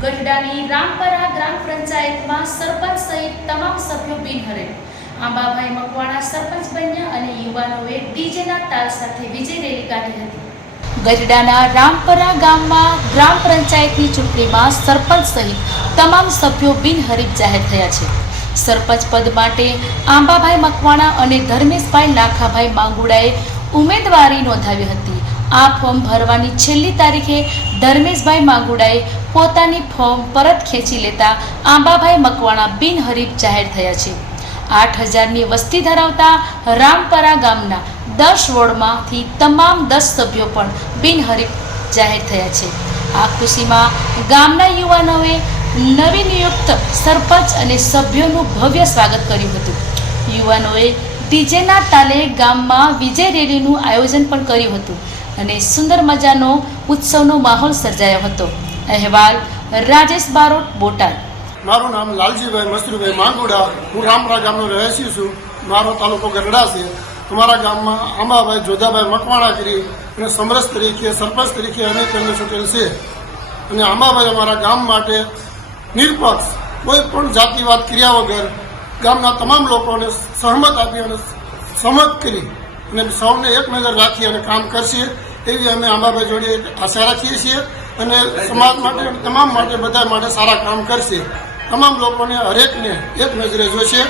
ગઢડાની રામપરા ગ્રામ પંચાયતમાં સરપંચ સહિત તમામ સભ્યો બિનહરીફ। આંબાભાઈ મકવાણા સરપંચ બન્યા અને યુવાનોએ ડીજેના તાલ સાથે વિજય રેલી કાઢી હતી। ગઢડાના રામપરા ગામમાં ગ્રામ પંચાયતની ચૂંટણીમાં સરપંચ સહિત તમામ સભ્યો બિનહરીફ જાહેર થયા છે। સરપંચ પદ માટે આંબાભાઈ મકવાણા અને ધર્મેશભાઈ લાખાભાઈ માંગુડાએ ઉમેદવારી નોંધાવી હતી। આ ફોર્મ ભરવાની છેલ્લી તારીખે ધર્મેશભાઈ માંગુડાએ પોતાની ફોર્મ પરત ખેંચી લેતા આંબાભાઈ મકવાણા બિનહરીફ જાહેર થયા છે। 8000ની વસ્તી ધરાવતા રામપરા ગામના 10 વોર્ડમાંથી તમામ 10 સભ્યો પણ બિનહરીફ જાહેર થયા છે। આ ખુશીમાં ગામના યુવાનોએ નવી નિયુક્ત સરપંચ અને સભ્યોનું ભવ્ય સ્વાગત કર્યું હતું। યુવાનોએ ડીજેના તાલે ગામમાં વિજય રેલીનું આયોજન પણ કર્યું હતું અને સુંદર મજાનો ઉત્સવનો માહોલ સર્જાયો હતો। અહેવાલ રાજેશ બારોટ, બોટાદ। મારું નામ લાલજીભાઈ મસરૂભાઈ માંગુડા, હું રામપરા ગામનો રહેવાસી છું। મારો તાલુકો ગઢડા છે। અમારા ગામમાં આંબાભાઈ જોધાભાઈ મકવાણા કરી અને સમરસ તરીકે સરપંચ તરીકે અમે તેમને ચૂંટેલ છે અને આંબાભાઈ અમારા ગામ માટે નિરપક્ષ કોઈ પણ જાતિવાદ કર્યા વગર ગામના તમામ લોકોને સહમત આપી અને સંમત કરી અને સૌને એક નજર રાખી અને કામ કરશે એવી અમે આંબાભાઈ જોડે આશા રાખીએ છીએ અને સમાજ માટે અને તમામ માટે બધા માટે સારા કામ કરશે। તમામ લોકોને હરેકને એક નજરે જોશે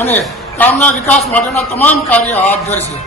અને ગામના વિકાસ માટેના તમામ કાર્ય હાથ ધરશે।